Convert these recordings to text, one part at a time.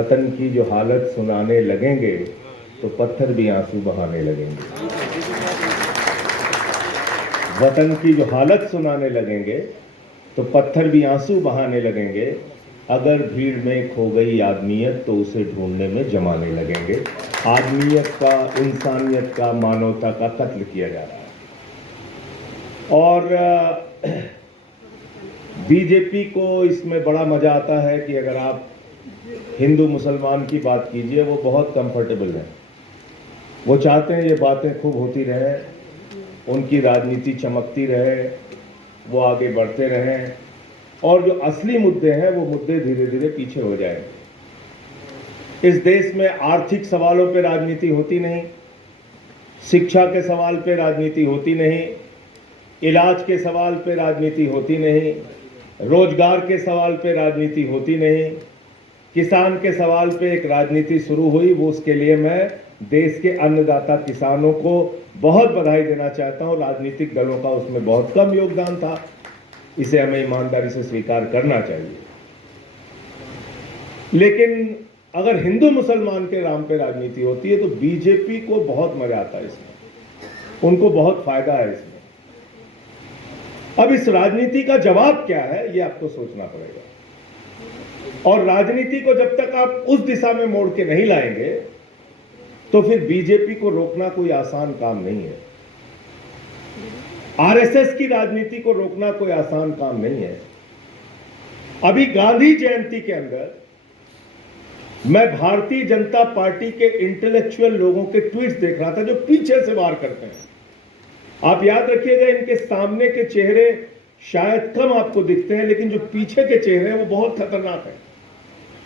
वतन की जो हालत सुनाने लगेंगे तो पत्थर भी आंसू बहाने लगेंगे। वतन की जो हालत सुनाने लगेंगे तो पत्थर भी आंसू बहाने लगेंगे। अगर भीड़ में खो गई आदमियत तो उसे ढूंढने में जमाने लगेंगे। आदमियत का, इंसानियत का, मानवता का कत्ल किया जा रहा है। और बीजेपी को इसमें बड़ा मजा आता है कि अगर आप हिंदू मुसलमान की बात कीजिए, वो बहुत कंफर्टेबल है। वो चाहते हैं ये बातें खूब होती रहे, उनकी राजनीति चमकती रहे, वो आगे बढ़ते रहें, और जो असली मुद्दे हैं वो मुद्दे धीरे धीरे पीछे हो जाएंगे। इस देश में आर्थिक सवालों पे राजनीति होती नहीं, शिक्षा के सवाल पे राजनीति होती नहीं, इलाज के सवाल पे राजनीति होती नहीं, रोजगार के सवाल पे राजनीति होती नहीं। किसान के सवाल पे एक राजनीति शुरू हुई, वो उसके लिए मैं देश के अन्नदाता किसानों को बहुत बधाई देना चाहता हूं। राजनीतिक दलों का उसमें बहुत कम योगदान था, इसे हमें ईमानदारी से स्वीकार करना चाहिए। लेकिन अगर हिंदू मुसलमान के नाम पे राजनीति होती है तो बीजेपी को बहुत मजा आता है इसमें, उनको बहुत फायदा है इसमें। अब इस राजनीति का जवाब क्या है, ये आपको सोचना पड़ेगा। और राजनीति को जब तक आप उस दिशा में मोड़ के नहीं लाएंगे तो फिर बीजेपी को रोकना कोई आसान काम नहीं है। आरएसएस की राजनीति को रोकना कोई आसान काम नहीं है। अभी गांधी जयंती के अंदर मैं भारतीय जनता पार्टी के इंटेलेक्चुअल लोगों के ट्वीट्स देख रहा था जो पीछे से वार करते हैं। आप याद रखिएगा, इनके सामने के चेहरे शायद कम आपको दिखते हैं, लेकिन जो पीछे के चेहरे हैं वो बहुत खतरनाक है,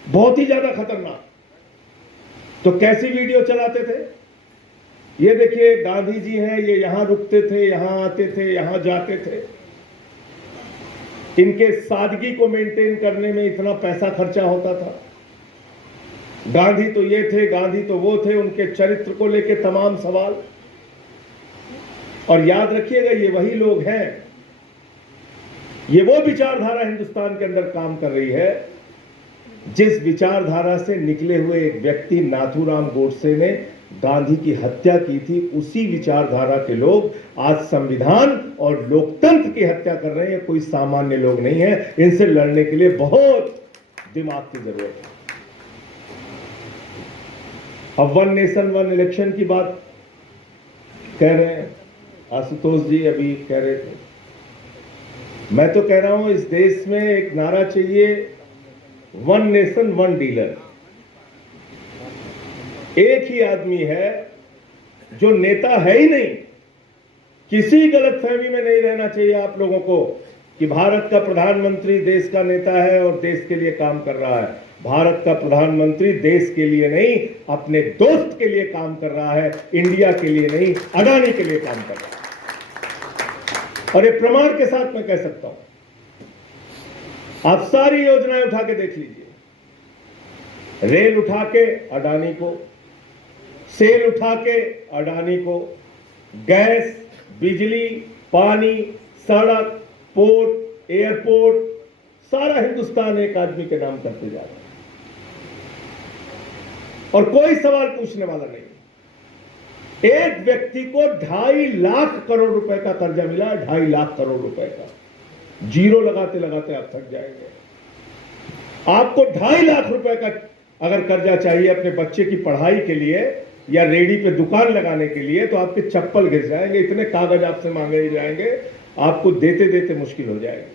बहुत ही ज्यादा खतरनाक। तो कैसी वीडियो चलाते थे, ये देखिए गांधी जी हैं, ये यहां रुकते थे, यहां आते थे, यहां जाते थे। इनके सादगी को मेंटेन करने में इतना पैसा खर्चा होता था। गांधी तो ये थे, गांधी तो वो थे, उनके चरित्र को लेकर तमाम सवाल। और याद रखिएगा, ये वही लोग हैं, ये वो विचारधारा हिंदुस्तान के अंदर काम कर रही है जिस विचारधारा से निकले हुए एक व्यक्ति नाथूराम गोडसे ने गांधी की हत्या की थी। उसी विचारधारा के लोग आज संविधान और लोकतंत्र की हत्या कर रहे हैं। कोई सामान्य लोग नहीं है, इनसे लड़ने के लिए बहुत दिमाग की जरूरत है। अब वन नेशन वन इलेक्शन की बात कह रहे हैं, आशुतोष जी अभी कह रहे थे। मैं तो कह रहा हूं इस देश में एक नारा चाहिए, वन नेशन वन डीलर। एक ही आदमी है जो नेता है ही नहीं। किसी गलतफहमी में नहीं रहना चाहिए आप लोगों को कि भारत का प्रधानमंत्री देश का नेता है और देश के लिए काम कर रहा है। भारत का प्रधानमंत्री देश के लिए नहीं, अपने दोस्त के लिए काम कर रहा है, इंडिया के लिए नहीं, अडानी के लिए काम कर रहा है। और ये प्रमाण के साथ मैं कह सकता हूं, आप सारी योजनाएं उठा के देख लीजिए। रेल उठा के अडानी को, सेल उठा के अडानी को, गैस, बिजली, पानी, सड़क, पोर्ट, एयरपोर्ट, सारा हिंदुस्तान एक आदमी के नाम करते जा रहा है और कोई सवाल पूछने वाला नहीं। एक व्यक्ति को 2.5 लाख करोड़ रुपए का कर्जा मिला, 2.5 लाख करोड़ रुपए का। जीरो लगाते लगाते आप थक जाएंगे। आपको 2.5 लाख रुपए का अगर कर्जा चाहिए अपने बच्चे की पढ़ाई के लिए या रेडी पे दुकान लगाने के लिए, तो आपके चप्पल गिर जाएंगे, इतने कागज आपसे मांगे जाएंगे, आपको देते देते मुश्किल हो जाएगी।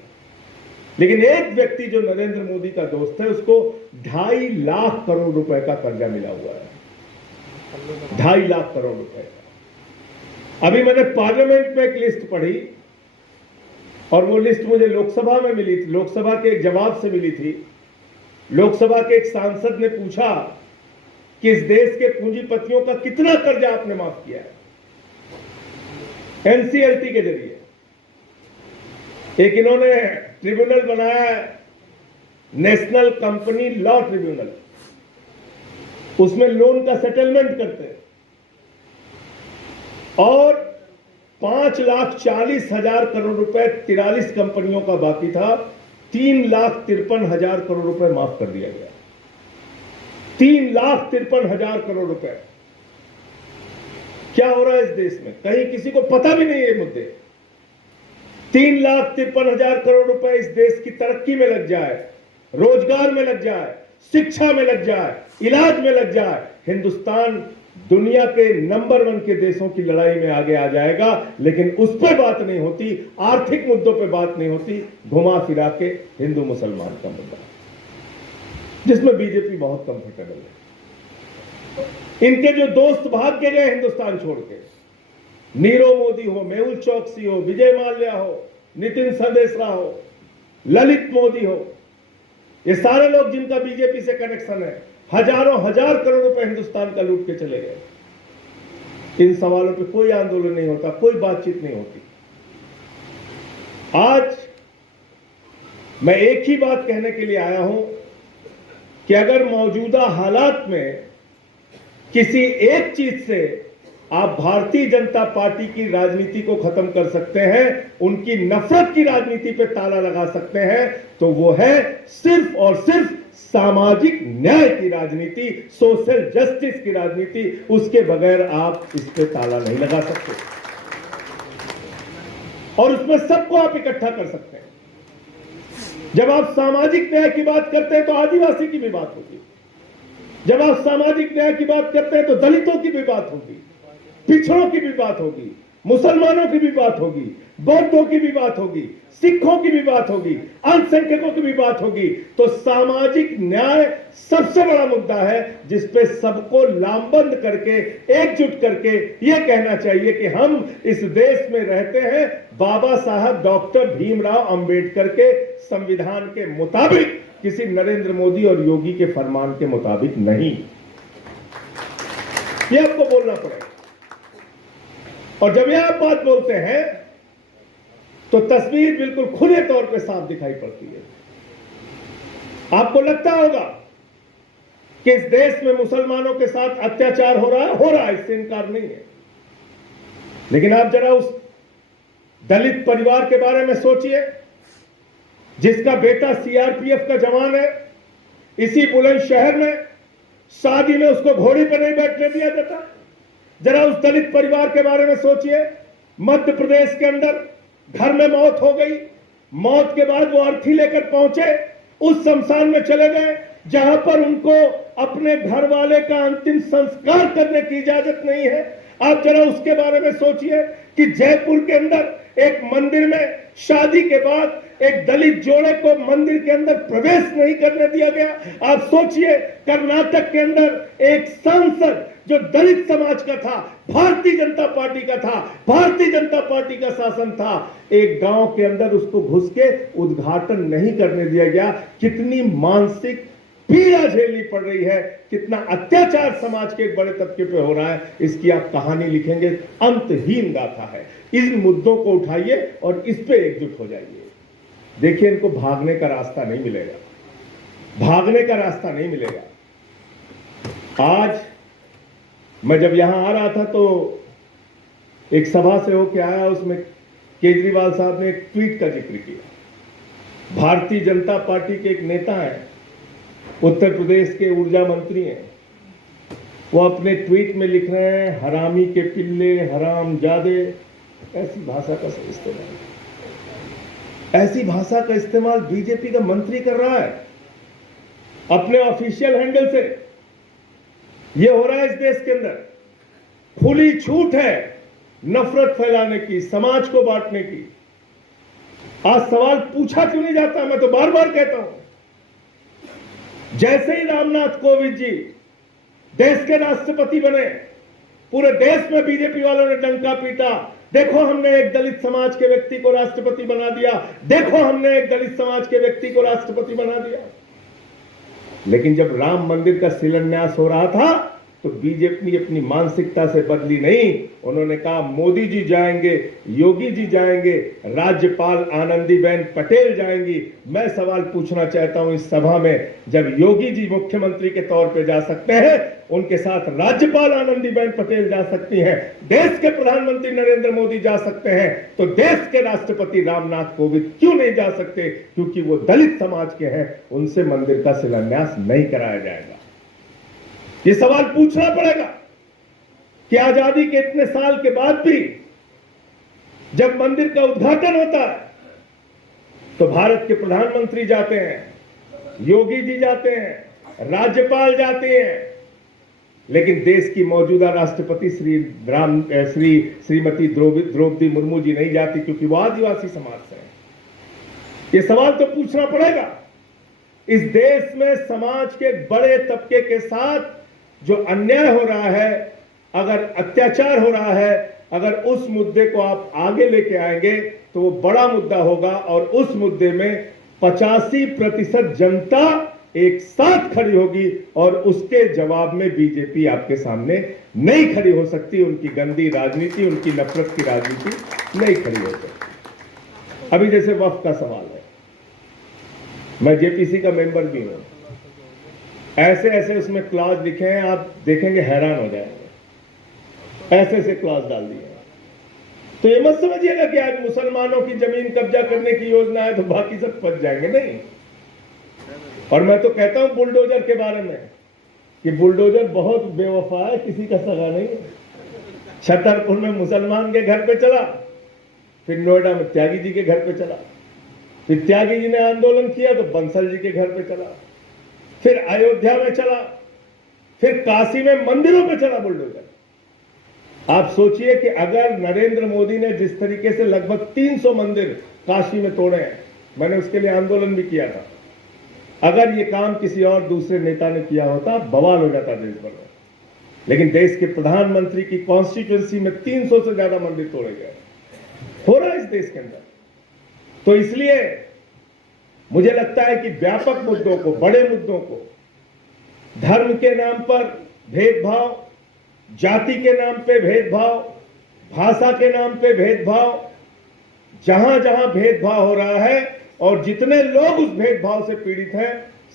लेकिन एक व्यक्ति जो नरेंद्र मोदी का दोस्त है, उसको 2.5 लाख करोड़ रुपए का कर्जा मिला हुआ है, 2.5 लाख करोड़ रुपए का। अभी मैंने पार्लियामेंट में एक लिस्ट पढ़ी और वो लिस्ट मुझे लोकसभा में मिली थी, लोकसभा के एक जवाब से मिली थी। लोकसभा के एक सांसद ने पूछा कि इस देश के पूंजीपतियों का कितना कर्जा आपने माफ किया है एनसीएलटी के जरिए। एक इन्होंने ट्रिब्यूनल बनाया है, नेशनल कंपनी लॉ ट्रिब्यूनल, उसमें लोन का सेटलमेंट करते हैं। और 5,40,000 करोड़ रुपए 43 कंपनियों का बाकी था, 3,53,000 करोड़ रुपए माफ कर दिया गया। 3,53,000 करोड़ रुपए। क्या हो रहा है इस देश में? कहीं किसी को पता भी नहीं है मुद्दे। 3,53,000 करोड़ रुपए इस देश की तरक्की में लग जाए, रोजगार में लग जाए, शिक्षा में लग जाए, इलाज में लग जाए, हिंदुस्तान दुनिया के नंबर 1 के देशों की लड़ाई में आगे आ जाएगा। लेकिन उस पर बात नहीं होती, आर्थिक मुद्दों पे बात नहीं होती, घुमा फिरा के हिंदू मुसलमान का मुद्दा, जिसमें बीजेपी बहुत कंफर्टेबल है। इनके जो दोस्त भाग के गए हिंदुस्तान छोड़ के, नीरव मोदी हो, मेहुल चौकसी हो, विजय माल्या हो, नितिन संदेशरा हो, ललित मोदी हो, ये सारे लोग जिनका बीजेपी से कनेक्शन है, हजारों हजार करोड़ रुपए हिंदुस्तान का लूट के चले गए। इन सवालों पे कोई आंदोलन नहीं होता, कोई बातचीत नहीं होती। आज मैं एक ही बात कहने के लिए आया हूं कि अगर मौजूदा हालात में किसी एक चीज से आप भारतीय जनता पार्टी की राजनीति को खत्म कर सकते हैं, उनकी नफरत की राजनीति पे ताला लगा सकते हैं, तो वो है सिर्फ और सिर्फ सामाजिक न्याय की राजनीति, सोशल जस्टिस की राजनीति। उसके बगैर आप इस पे ताला नहीं लगा सकते और उसमें सबको आप इकट्ठा कर सकते हैं। जब आप सामाजिक न्याय की बात करते हैं तो आदिवासी की भी बात होगी, जब आप सामाजिक न्याय की बात करते हैं तो दलितों की भी बात होगी, पिछड़ों की भी बात होगी, मुसलमानों की भी बात होगी, बौद्धों की भी बात होगी, सिखों की भी बात होगी, अल्पसंख्यकों की भी बात होगी। तो सामाजिक न्याय सबसे बड़ा मुद्दा है जिस पे सबको लामबंद करके, एकजुट करके यह कहना चाहिए कि हम इस देश में रहते हैं बाबा साहब डॉक्टर भीमराव अंबेडकर के संविधान के मुताबिक, किसी नरेंद्र मोदी और योगी के फरमान के मुताबिक नहीं। यह आपको बोलना पड़ेगा। और जब यह आप बात बोलते हैं तो तस्वीर बिल्कुल खुले तौर पे साफ दिखाई पड़ती है। आपको लगता होगा कि इस देश में मुसलमानों के साथ अत्याचार हो रहा है, इससे इनकार नहीं है। लेकिन आप जरा उस दलित परिवार के बारे में सोचिए जिसका बेटा सीआरपीएफ का जवान है। इसी बुलंदशहर में शादी में उसको घोड़ी पर नहीं बैठने दिया जाता। जरा उस दलित परिवार के बारे में सोचिए, मध्य प्रदेश के अंदर घर में मौत हो गई, मौत के बाद वो अर्थी लेकर पहुंचे, उस शमशान में चले गए जहां पर उनको अपने घर वाले का अंतिम संस्कार करने की इजाजत नहीं है। आप जरा उसके बारे में सोचिए कि जयपुर के अंदर एक मंदिर में शादी के बाद एक दलित जोड़े को मंदिर के अंदर प्रवेश नहीं करने दिया गया। आप सोचिए कर्नाटक के अंदर एक सांसद जो दलित समाज का था, भारतीय जनता पार्टी का था, भारतीय जनता पार्टी का शासन था, एक गांव के अंदर उसको घुस के उद्घाटन नहीं करने दिया गया। कितनी मानसिक पीड़ा झेलनी पड़ रही है, कितना अत्याचार समाज के एक बड़े तबके पे हो रहा है, इसकी आप कहानी लिखेंगे, अंतहीन गाथा है। इन मुद्दों को उठाइए और इस पे एकजुट हो जाइए। देखिए, इनको भागने का रास्ता नहीं मिलेगा, भागने का रास्ता नहीं मिलेगा। आज मैं जब यहां आ रहा था तो एक सभा से होके आया, उसमें केजरीवाल साहब ने एक ट्वीट का जिक्र किया। भारतीय जनता पार्टी के एक नेता हैं, उत्तर प्रदेश के ऊर्जा मंत्री हैं, वो अपने ट्वीट में लिख रहे हैं हरामी के पिल्ले, हरामजादे। ऐसी भाषा का इस्तेमाल, ऐसी भाषा का इस्तेमाल बीजेपी का मंत्री कर रहा है अपने ऑफिशियल हैंडल से। यह हो रहा है इस देश के अंदर। खुली छूट है नफरत फैलाने की, समाज को बांटने की। आज सवाल पूछा क्यों नहीं जाता? मैं तो बार बार कहता हूं, जैसे ही रामनाथ कोविंद जी देश के राष्ट्रपति बने, पूरे देश में बीजेपी वालों ने डंका पीटा, देखो हमने एक दलित समाज के व्यक्ति को राष्ट्रपति बना दिया, देखो हमने एक दलित समाज के व्यक्ति को राष्ट्रपति बना दिया। लेकिन जब राम मंदिर का शिलान्यास हो रहा था तो बीजेपी अपनी मानसिकता से बदली नहीं। उन्होंने कहा मोदी जी जाएंगे, योगी जी जाएंगे, राज्यपाल आनंदीबेन पटेल जाएंगी। मैं सवाल पूछना चाहता हूं इस सभा में, जब योगी जी मुख्यमंत्री के तौर पे जा सकते हैं, उनके साथ राज्यपाल आनंदीबेन पटेल जा सकती हैं, देश के प्रधानमंत्री नरेंद्र मोदी जा सकते हैं, तो देश के राष्ट्रपति रामनाथ कोविंद क्यों नहीं जा सकते? क्योंकि वो दलित समाज के हैं, उनसे मंदिर का शिलान्यास नहीं कराया जाएगा। ये सवाल पूछना पड़ेगा कि आजादी के इतने साल के बाद भी जब मंदिर का उद्घाटन होता है तो भारत के प्रधानमंत्री जाते हैं, योगी जी जाते हैं, राज्यपाल जाते हैं, लेकिन देश की मौजूदा राष्ट्रपति श्रीमती द्रौपदी मुर्मू जी नहीं जाती, क्योंकि वो आदिवासी समाज से हैं। ये सवाल तो पूछना पड़ेगा। इस देश में समाज के बड़े तबके के साथ जो अन्याय हो रहा है, अगर अत्याचार हो रहा है, अगर उस मुद्दे को आप आगे लेके आएंगे तो वो बड़ा मुद्दा होगा, और उस मुद्दे में 85% जनता एक साथ खड़ी होगी, और उसके जवाब में बीजेपी आपके सामने नहीं खड़ी हो सकती। उनकी गंदी राजनीति, उनकी नफरत की राजनीति नहीं खड़ी हो सकती। अभी जैसे वक्फ का सवाल है, मैं जेपीसी का मेंबर भी हूं, ऐसे ऐसे उसमें क्लॉज लिखे हैं, आप देखेंगे हैरान हो जाएंगे। ऐसे ऐसे क्लॉज डाल दिए। तो ये मत समझिएगा कि आज मुसलमानों की जमीन कब्जा करने की योजना है तो बाकी सब फंस जाएंगे, नहीं। और मैं तो कहता हूं बुलडोजर के बारे में कि बुलडोजर बहुत बेवफा है, किसी का सगा नहीं। छतरपुर में मुसलमान के घर पे चला, फिर नोएडा में त्यागी जी के घर पे चला, फिर त्यागी जी ने आंदोलन किया तो बंसल जी के घर पे चला, फिर अयोध्या में चला, फिर काशी में मंदिरों पे चला बुलडोजर। आप सोचिए कि अगर नरेंद्र मोदी ने जिस तरीके से लगभग 300 मंदिर काशी में तोड़े हैं, मैंने उसके लिए आंदोलन भी किया था, अगर ये काम किसी और दूसरे नेता ने किया होता बवाल हो जाता देश भर में। लेकिन देश के प्रधानमंत्री की कॉन्स्टिट्यूएंसी में 300 से ज्यादा मंदिर तोड़े गए। हो रहा है इस देश के अंदर। तो इसलिए मुझे लगता है कि व्यापक मुद्दों को, बड़े मुद्दों को, धर्म के नाम पर भेदभाव, जाति के नाम पे भेदभाव, भाषा के नाम पे भेदभाव, जहां जहां भेदभाव हो रहा है और जितने लोग उस भेदभाव से पीड़ित हैं,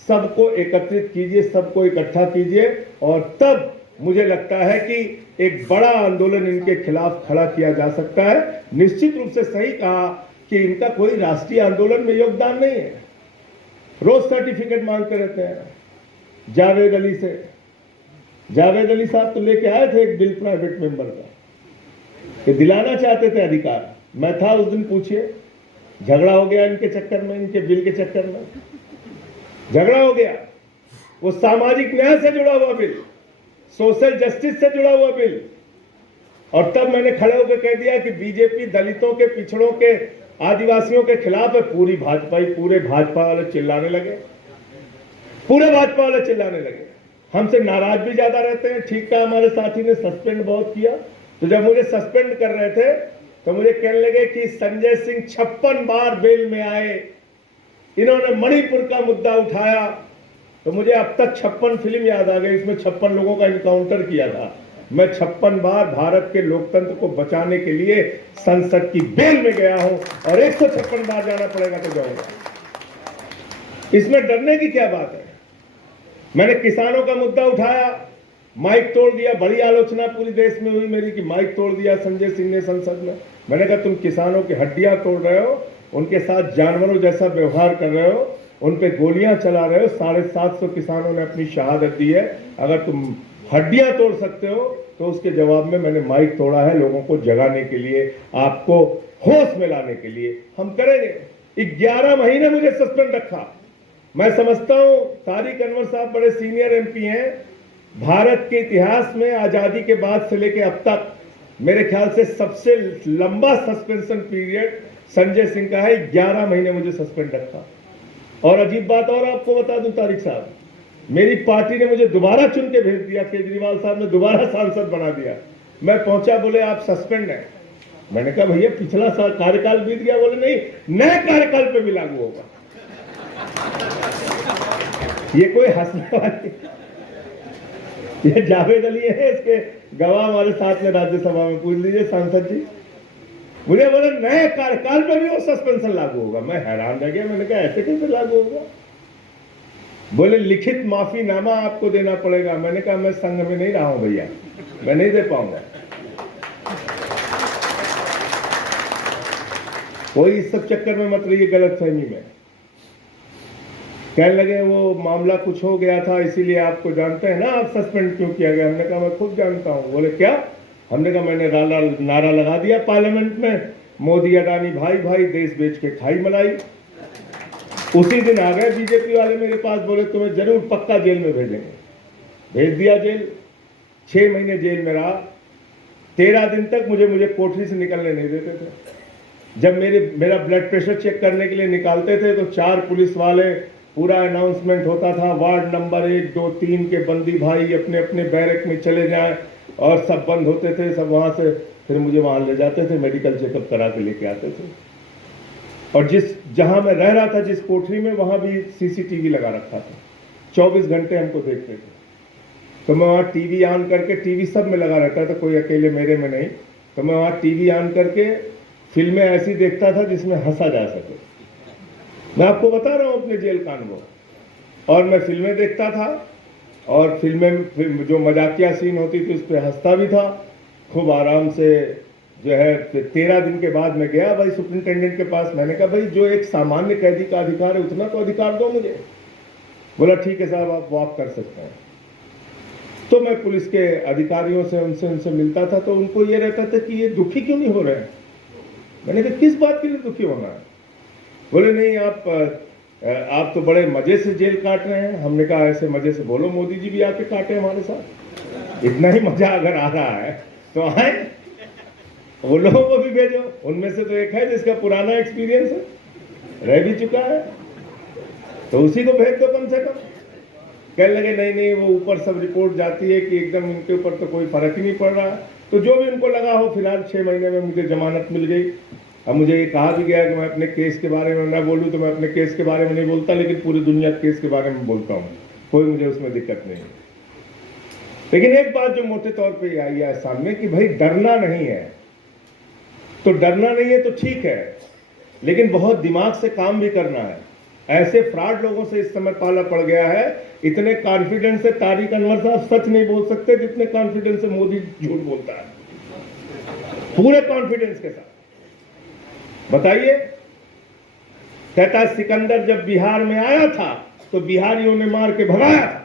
सबको एकत्रित कीजिए, सबको इकट्ठा कीजिए, और तब मुझे लगता है कि एक बड़ा आंदोलन इनके खिलाफ खड़ा किया जा सकता है। निश्चित रूप से सही कहा कि इनका कोई राष्ट्रीय आंदोलन में योगदान नहीं है। रोज सर्टिफिकेट मांगते रहते हैं जावेद अली से। जावेद अली साहब तो लेके आए थे एक बिल प्राइवेट मेंबर का, ये दिलाना चाहते थे अधिकार। मैं था उस दिन, पूछिए, झगड़ा हो गया इनके चक्कर में, इनके बिल के चक्कर में झगड़ा हो गया। वो सामाजिक न्याय से जुड़ा हुआ बिल, सोशल जस्टिस से जुड़ा हुआ बिल, और तब मैंने खड़े होकर कह दिया कि बीजेपी दलितों के, पिछड़ों के, आदिवासियों के खिलाफ है। पूरे भाजपा वाले चिल्लाने लगे, पूरे भाजपा वाले चिल्लाने लगे। हमसे नाराज भी ज्यादा रहते हैं। ठीक था, हमारे साथी ने सस्पेंड बहुत किया, तो जब मुझे सस्पेंड कर रहे थे तो मुझे कहने लगे कि संजय सिंह 56 बार बेल में आए, इन्होंने मणिपुर का मुद्दा उठाया। तो मुझे अब तक 56 फिल्म याद आ गई, इसमें 56 लोगों का इनकाउंटर किया था। मैं 56 बार भारत के लोकतंत्र को बचाने के लिए संसद की बेल में गया हूं, और 156 बार जाना पड़ेगा तो जाऊंगा। इसमें डरने की क्या बात है। मैंने किसानों का मुद्दा उठाया, माइक तोड़ दिया। बड़ी आलोचना पूरी देश में हुई मेरी कि माइक तोड़ दिया संजय सिंह ने संसद में। मैंने कहा तुम किसानों की हड्डियां तोड़ रहे हो, उनके साथ जानवरों जैसा व्यवहार कर रहे हो, उन पे गोलियां चला रहे हो। 750 किसानों ने अपनी शहादत दी है। अगर तुम हड्डियां तोड़ सकते हो तो उसके जवाब में मैंने माइक तोड़ा है, लोगों को जगाने के लिए, आपको होश में लाने के लिए। हम करेंगे। 11 महीने मुझे सस्पेंड रखा। मैं समझता हूं तारिक अनवर साहब बड़े सीनियर एमपी हैं। भारत के इतिहास में आजादी के बाद से लेकर अब तक मेरे ख्याल से सबसे लंबा सस्पेंशन पीरियड संजय सिंह का है। 11 महीने मुझे सस्पेंड रखा। और अजीब बात और आपको बता दूं तारिक साहब, मेरी पार्टी ने मुझे दोबारा चुन के भेज दिया। केजरीवाल साहब ने दोबारा सांसद बना दिया। मैं पहुंचा, बोले आप सस्पेंड हैं। मैंने कहा भैया पिछला साल कार्यकाल बीत गया। बोले नहीं, नए कार्यकाल पे भी लागू होगा। ये कोई हंसने वाली, ये जावेद अली है, इसके गवाह हमारे साथ में राज्यसभा में, पूछ लीजिए सांसद जी। मुझे बोले नए कार्यकाल पे भी वो सस्पेंशन लागू होगा। मैं हैरान रह गया। मैंने कहा ऐसे कैसे लागू होगा। बोले लिखित माफीनामा आपको देना पड़ेगा। मैंने कहा मैं संघ में नहीं रहा हूं भैया, मैं नहीं दे पाऊंगा। कोई इस सब चक्कर में मत रहिए, गलतफहमी में। कहने लगे वो मामला कुछ हो गया था इसीलिए आपको जानते हैं ना, आप सस्पेंड क्यों किया गया? हमने कहा मैं खुद जानता हूँ। बोले क्या? हमने कहा मैंने नारा लगा दिया पार्लियामेंट में, मोदी अडानी भाई भाई, देश बेच के खाई मलाई। उसी दिन आ गए बीजेपी वाले मेरे पास, बोले तुम्हें जरूर पक्का जेल में भेजेंगे। भेज दिया जेल, 6 महीने जेल में रहा। 13 दिन तक मुझे कोठरी से निकलने नहीं देते थे। जब मेरा ब्लड प्रेशर चेक करने के लिए निकालते थे तो 4 पुलिस वाले, पूरा अनाउंसमेंट होता था, वार्ड नंबर 1, 2, 3 के बंदी भाई अपने अपने बैरक में चले जाएं, और सब बंद होते थे, सब वहां से फिर मुझे वहां ले जाते थे, मेडिकल चेकअप करा के लेके आते थे। और जहां मैं रह रहा था, जिस कोठरी में, वहां भी सीसीटीवी लगा रखा था, 24 घंटे हमको देखते थे। तो मैं वहां टीवी ऑन करके, टीवी सब में लगा रहता था, कोई अकेले मेरे में नहीं, तो मैं वहां टीवी ऑन करके फिल्में ऐसी देखता था जिसमें हंसा जा सके। मैं आपको बता रहा हूं अपने जेल का अनुभव। और मैं फिल्में देखता था, और फिल्में जो मजाकिया सीन होती थी उस पर हंसता भी था खूब आराम से। जो है 13 दिन के बाद मैं गया भाई सुप्रिंटेंडेंट के पास। मैंने कहा भाई जो एक सामान्य कैदी का अधिकार है उतना तो अधिकार दो मुझे। बोला ठीक है साहब, आप वॉक कर सकते हैं। तो मैं पुलिस के अधिकारियों से उनसे मिलता था, तो उनको ये रहता था कि ये दुखी क्यों नहीं हो रहे हैं। मैंने कहा किस बात के लिए दुखी होना है? बोले नहीं, आप तो बड़े मजे से जेल काट रहे हैं। हमने कहा ऐसे मजे से बोलो, मोदी जी भी आके काटे हमारे साथ। इतना ही मजा अगर आ रहा है तो आए, वो लोगों को भी भेजो। उनमें से तो एक है जिसका पुराना एक्सपीरियंस है, रह भी चुका है, तो उसी को भेज दो कम से कम। कहने लगे नहीं नहीं, वो ऊपर सब रिपोर्ट जाती है कि एकदम इनके ऊपर तो कोई फर्क ही नहीं पड़ रहा। तो जो भी उनको लगा हो, फिलहाल 6 महीने में मुझे जमानत मिल गई। अब मुझे ये कहा भी गया कि मैं अपने केस के बारे में न बोलूं, तो मैं अपने केस के बारे में नहीं बोलता, लेकिन पूरी दुनिया के केस के बारे में बोलता हूं, कोई मुझे उसमें दिक्कत नहीं। लेकिन एक बात जो मोटे तौर पे आई है सामने कि भाई डरना नहीं है, तो डरना नहीं है तो ठीक है, लेकिन बहुत दिमाग से काम भी करना है। ऐसे फ्रॉड लोगों से इस समय पाला पड़ गया है। इतने कॉन्फिडेंस से तारिक अनवर साहब सच नहीं बोल सकते जितने कॉन्फिडेंस से मोदी झूठ बोलता है, पूरे कॉन्फिडेंस के साथ। बताइए, कहता सिकंदर जब बिहार में आया था तो बिहारियों ने मार के भगाया था।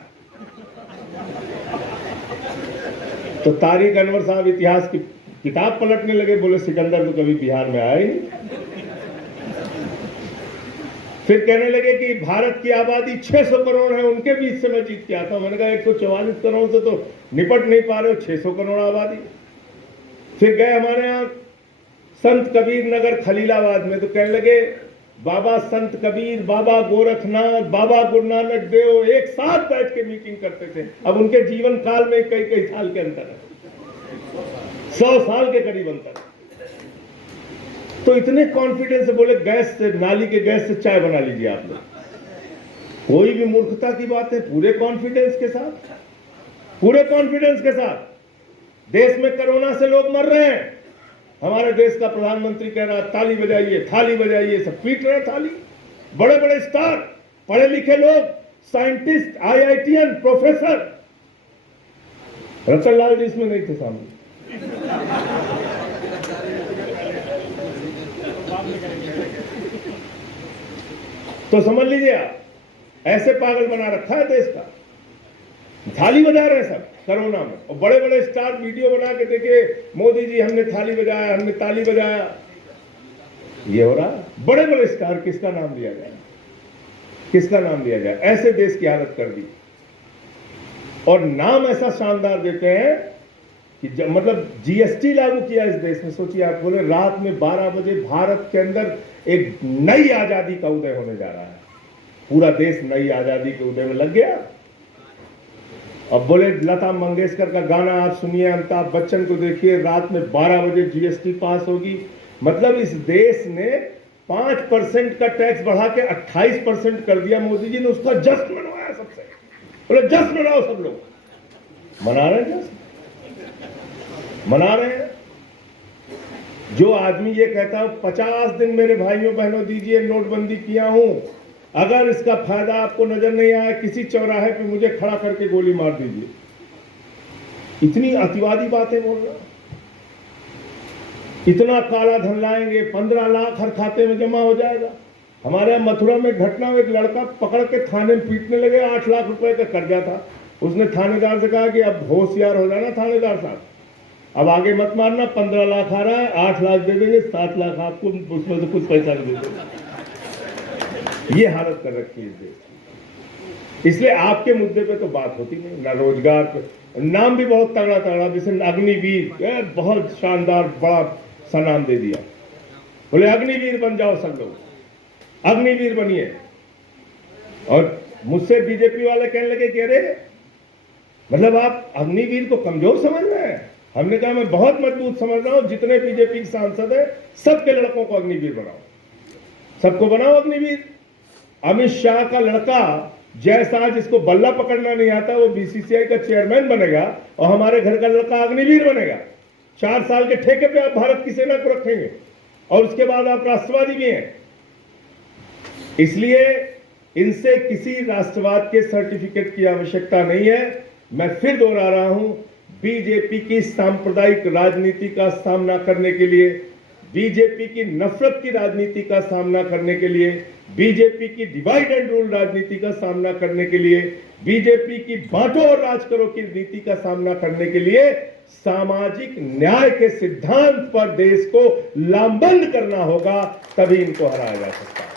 तो तारिक अनवर साहब इतिहास की किताब पलटने लगे, बोले सिकंदर तो कभी बिहार में आया ही नहीं। फिर कहने लगे कि भारत की आबादी 600 करोड़ है, उनके बीच से मैं जीत के आता हूं। मैंने कहा 144 करोड़ से तो निपट नहीं पा रहे हो, 600 करोड़ आबादी। फिर गए हमारे यहाँ संत कबीर नगर खलीलाबाद में, तो कहने लगे बाबा संत कबीर, बाबा गोरखनाथ, बाबा गुरु नानक देव एक साथ बैठ के मीटिंग करते थे। अब उनके जीवन काल में कई कई साल के अंतर है, 100 साल के करीब अंतर। तो इतने कॉन्फिडेंस से बोले गैस से, नाली के गैस से चाय बना लीजिए आप लोग। कोई भी मूर्खता की बात है, पूरे कॉन्फिडेंस के साथ, पूरे कॉन्फिडेंस के साथ। देश में कोरोना से लोग मर रहे हैं, हमारे देश का प्रधानमंत्री कह रहा है ताली बजाइए, थाली बजाइए, सब पीट रहे थाली। बड़े बड़े स्टार, पढ़े लिखे लोग, साइंटिस्ट, IITian, प्रोफेसर। रतनलाल जी इसमें नहीं थे सामने। तो समझ लीजिए आप, ऐसे पागल बना रखा है देश का। थाली बजा रहे हैं सब कोरोना में, और बड़े बड़े स्टार वीडियो बना के देखे, मोदी जी हमने थाली बजाया, हमने ताली बजाया। ये हो रहा, बड़े बड़े स्टार, किसका नाम लिया जाए, किसका नाम लिया जाए। ऐसे देश की हालत कर दी, और नाम ऐसा शानदार देते हैं कि मतलब GST लागू किया इस देश में। सोचिए आप, बोले रात में 12 बजे भारत के अंदर एक नई आजादी का उदय होने जा रहा है, पूरा देश नई आजादी के उदय में लग गया। अब बोले लता मंगेशकर का गाना आप सुनिए, अमिताभ बच्चन को देखिए, रात में 12 बजे GST पास होगी। मतलब इस देश ने 5% का टैक्स बढ़ा के 28% कर दिया मोदी जी ने। उसका जश्न मनवाया सबसे, बोले जश्न मनाओ, सब लोग मना रहे हैं, जश्न मना रहे हैं। जो आदमी ये कहता है 50 दिन मेरे भाइयों बहनों दीजिए, नोटबंदी किया हूं, अगर इसका फायदा आपको नजर नहीं आया, किसी चौराहे पे मुझे खड़ा करके गोली मार दीजिए। इतनी अतिवादी बातें बोल रहा, इतना काला धन लाएंगे, 15 लाख हर खाते में जमा हो जाएगा। हमारे यहाँ मथुरा में घटना, एक लड़का पकड़ के थाने में पीटने लगे, 8 लाख रुपए का कर्जा था। उसने थानेदार से कहा कि अब होशियार हो जाना थानेदार साहब, अब आगे मत मारना, 15 लाख आ रहा है, 8 लाख दे देंगे, 7 लाख आपको, उसमें से कुछ पैसा नहीं देंगे। ये हालत कर रखी है इस देश की। इसलिए आपके मुद्दे पे तो बात होती नहीं, ना रोजगार पे। नाम भी बहुत तगड़ा तगड़ा, जैसे अग्निवीर, बहुत शानदार बड़ा सा नाम दे दिया, बोले अग्निवीर बन जाओ सब लोग, अग्निवीर बनिए। और मुझसे बीजेपी वाले कहने लगे कि अरे मतलब आप अग्निवीर को कमजोर समझ रहे हैं। हमने कहा मैं बहुत मजबूत समझ रहा हूं, जितने बीजेपी सांसद हैं सबके लड़कों को अग्निवीर बनाओ, सबको बनाओ अग्निवीर। अमित शाह का लड़का जैसा, जिसको बल्ला पकड़ना नहीं आता, वो बीसीसीआई का चेयरमैन बनेगा और हमारे घर का लड़का अग्निवीर बनेगा। 4 साल के ठेके पे आप भारत की सेना को रखेंगे और उसके बाद आप राष्ट्रवादी भी हैं। इसलिए इनसे किसी राष्ट्रवाद के सर्टिफिकेट की आवश्यकता नहीं है। मैं फिर दोहरा रहा हूं, बीजेपी की सांप्रदायिक राजनीति का सामना करने के लिए, बीजेपी की नफरत की राजनीति का सामना करने के लिए, बीजेपी की डिवाइड एंड रूल राजनीति का सामना करने के लिए, बीजेपी की बांटो और राज करो की नीति का सामना करने के लिए सामाजिक न्याय के सिद्धांत पर देश को लामबंद करना होगा, तभी इनको हराया जा सकता है।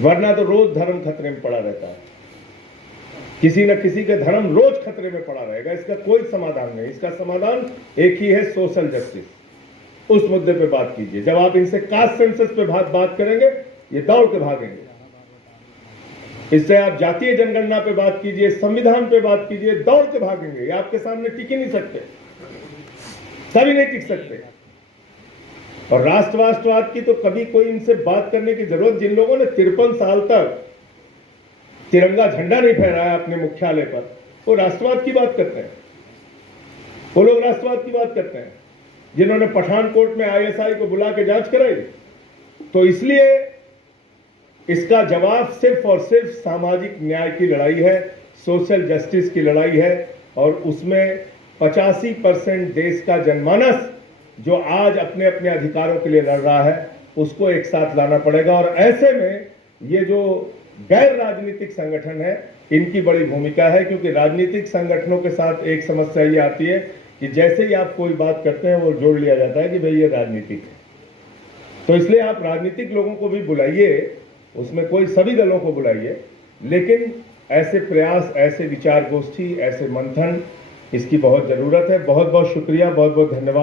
वरना तो रोज धर्म खतरे में पड़ा रहता है, किसी न किसी का धर्म रोज खतरे में पड़ा रहेगा। इसका कोई समाधान नहीं। इसका समाधान एक ही है, सोशल जस्टिस। उस मुद्दे पे बात कीजिए। जब आप इनसे कास्ट सेंसस पे बात करेंगे, ये दौड़ के भागेंगे। इससे आप जातीय जनगणना पे बात कीजिए, संविधान पे बात कीजिए, दौड़ के भागेंगे। ये आपके सामने टिक ही नहीं सकते, कभी नहीं टिक सकते। और राष्ट्रवाद की तो कभी कोई इनसे बात करने की जरूरत, जिन लोगों ने 53 साल तक तिरंगा झंडा नहीं फहराया अपने मुख्यालय पर, वो राष्ट्रवाद की बात करते हैं। वो लोग राष्ट्रवाद की बात करते हैं जिन्होंने पठानकोट में आईएसआई को बुला के जांच कराई। तो इसलिए इसका जवाब सिर्फ और सिर्फ सामाजिक न्याय की लड़ाई है, सोशल जस्टिस की लड़ाई है। और उसमें 85% देश का जनमानस जो आज अपने अपने अधिकारों के लिए लड़ रहा है, उसको एक साथ लाना पड़ेगा। और ऐसे में ये जो गैर राजनीतिक संगठन है, इनकी बड़ी भूमिका है, क्योंकि राजनीतिक संगठनों के साथ एक समस्या ये आती है कि जैसे ही आप कोई बात करते हैं वो जोड़ लिया जाता है कि भाई ये राजनीतिक है। तो इसलिए आप राजनीतिक लोगों को भी बुलाइए, उसमें कोई सभी दलों को बुलाइए, लेकिन ऐसे प्रयास, ऐसे विचार गोष्ठी, ऐसे मंथन, इसकी बहुत जरूरत है। बहुत बहुत शुक्रिया, बहुत बहुत धन्यवाद।